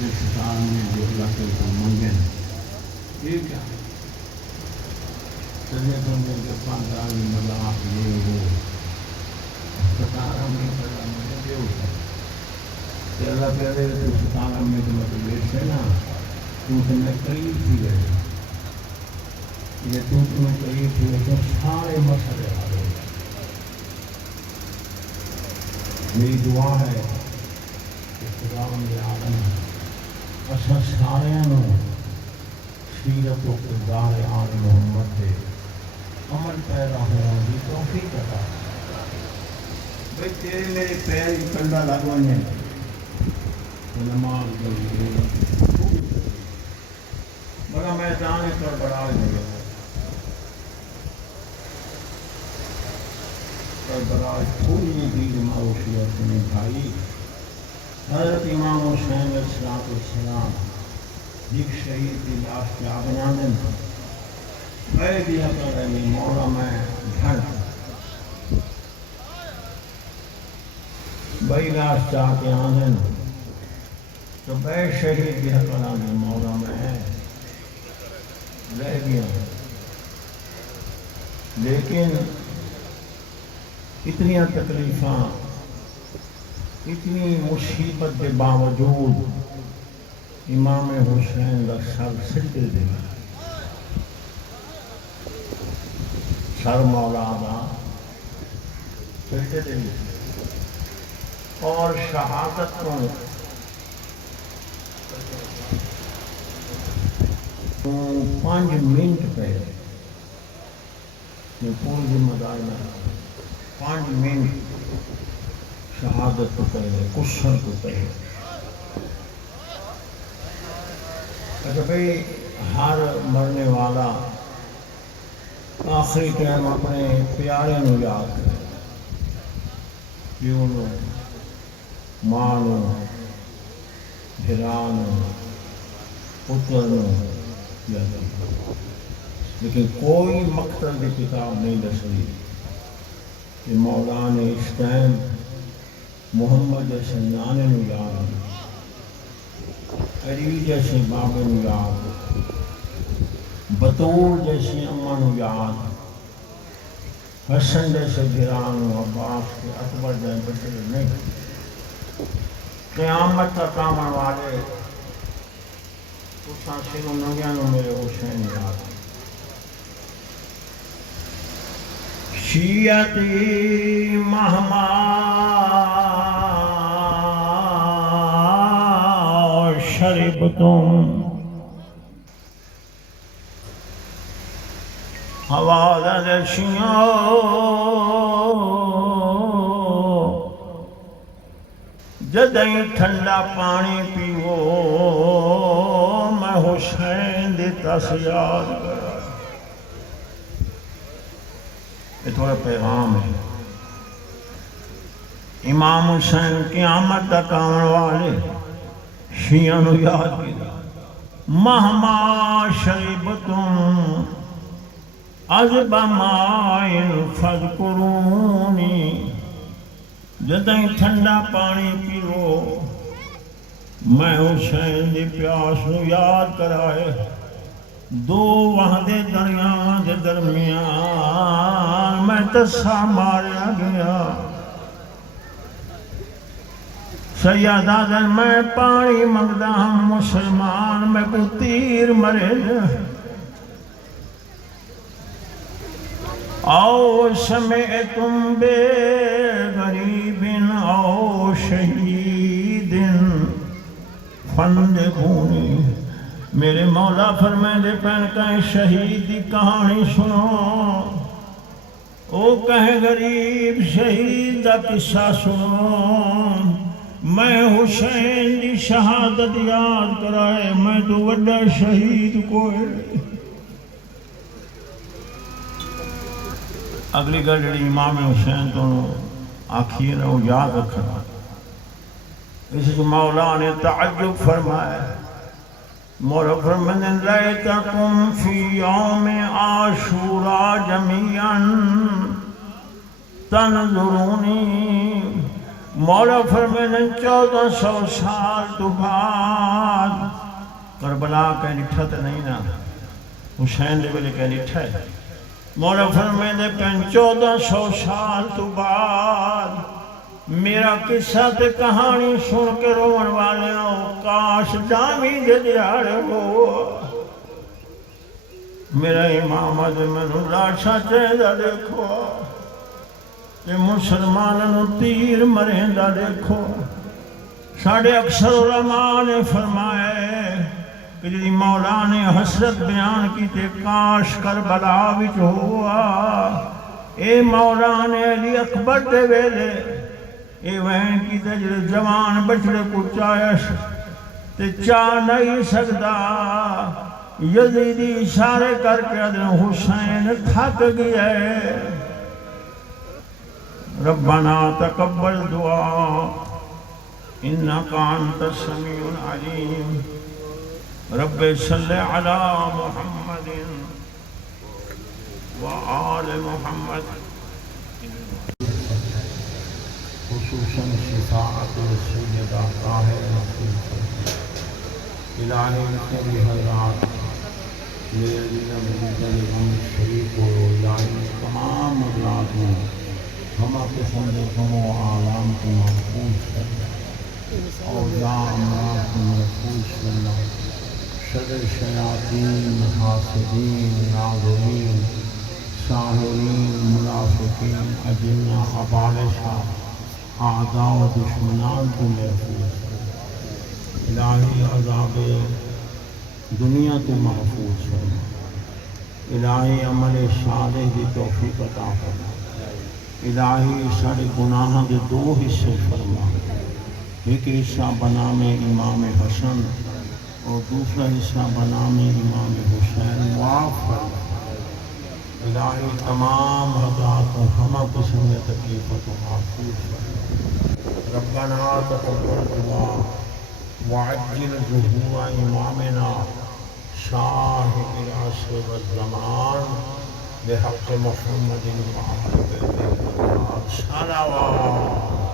شیطان میں جو اللہ کے کو منگے یہ کیا چلے تو میرے کے پاندران مذاق یہ وہ ستارہ میں پڑا مجھے یہ ہوتا کہ اللہ کہہ رہے تو ستارہ میں تو مطلب بیٹھ سے نا تو میں قریب تھی گئے یہ تو میں قریب تھی گئے تو سارے مسئلے آ رہے میری دعا ہے کہ خداوند عالم اساں سارے نو سیرت و کردار آل محمد دے عمل پیدا ہونے کی توفیق عطا بھئی تیرے میرے پیر ہی کنڈا لگوانے نماز گئی بڑا میدان پر بڑا گیا برائے تھوڑی دیر معروفیت میں بھائی حضرت امام حسین علیہ السلام ایک شہید کی لاش کیا بنا دیں میں بھی عقل ہے مولا میں گھر بھائی لاش چاہ کے آدھیں تو بے شہید کی عقل آنے مولا میں رہ گیا لیکن اتنی تکلیفاں اتنی مصیبت کے باوجود امام حسین کا سر سجدے دے سر مولا دا سجدے دے اور شہادت کو 5 منٹ پہ میں پوری ذمہ داری میں 5 منٹ شہادت کو پہلے کشن کو پہلے اچھا بھئی ہر مرنے والا آخری ٹائم اپنے پیارے نو یاد کرے پیو نو ماں نو بھرا نو پتر نو یاد کرے لیکن کوئی مقتل کی کتاب نہیں دسوئی کہ مولا نے اس ٹائم محمد جیسے نانے نو یاد علی جیسے بابے نو یاد بطول جیسے اماں نو یاد حسن جیسے بھران و عباس کے اکبر جیسے بچے نہیں قیامت تک آمن والے اس سانسینوں نگیاں نو میرے حسین یاد شیعتی مہما شربتم حوالہ شیعہ جدیں ٹھنڈا پانی پیو میں حسین دیتا سیاد کرا یہ تھوڑا پیغام ہے امام حسین قیامت تک آنے والے شیعہ نو یاد کیا مہما شربتم عذب مائن فذکرونی جدیں ٹھنڈا پانی پیو میں حسین دی پیاس نو یاد کرائے 2 وحدے دریاواں دے درمیان میں تسا ماریا گیا سیدہ دن میں پانی منگدا ہم مسلمان میں کو تیر مرے او سمعتم بے غریب او شہید فندقونی میرے مولا فرمائے دے پہن کہیں شہید دی کہانی سنو او کہیں غریب شہید دا قصہ سنو میں حسین دی شہادت یاد کرائے میں تو وڈا شہید کوئی اگلی گل جڑی امام حسین تو آخیر ہے وہ یاد رکھنا اس کو مولا نے تعجب فرمایا مولا فرمایا لیتکم فی یوم عاشوراء جمیعا تنظرونی مولا فرمائے 1400 سال تو بعد کربلا کہیں لٹھا تو نہیں نا حسین دے ویلے کہیں لٹھا ہے مولا فرمائے 1400 سال تو بعد میرا قصہ تے کہانی سن کے روون والے ہو کاش جامی دے دیاڑے ہو میرا امام دے منو لاشا چاہدہ دیکھو کہ مسلمانوں تیر مرہندہ دیکھو ساڑھے اکثر علماء نے فرمائے کہ جی مولا نے حسرت بیان کی تے کاش کربلا وچ ہوا اے مولا نے علی اکبر دے ویلے اے وین کی تے جڑے جوان بچڑے کو چاہش تے چاہ نہیں سکتا یزیدی اشارے کر کے ادھر حسین تھک گیا ہے ربنا تقبل دعا انکا انت السمیع العلیم رب صلی علی محمد وآل محمد خصوصاً شفاعت سیدہ طاہر الہی کبھی حضرات میرے دل غم شریف ہو الہی تمام اولاد میں ہم قسم دے کمو عالم کو محفوظ کرنا اوضاع امراض کو محفوظ کرنا شر شیاطین حاسدین ناظرین ساحرین منافقین اجنہ ابالشہ اعداء و دشمنان کو محفوظ کرنا الہی عذاب دنیا تو محفوظ کرنا الہی عمل صالح کی توفیق عطا کرنا الہی سارے گناہ دے 2 حصے فرما ایک حصہ بنا میں امام حسن اور دوسرا حصہ بنا میں امام حسین معاف فرما الہی تمام حضرات و ہم قسم میں تکلیفت و محفوظ فرما ربنا تقبل دعا وعجل ظہور امامنا صاحب العصر والزمان بحق محمد وآل بیتہ صلوات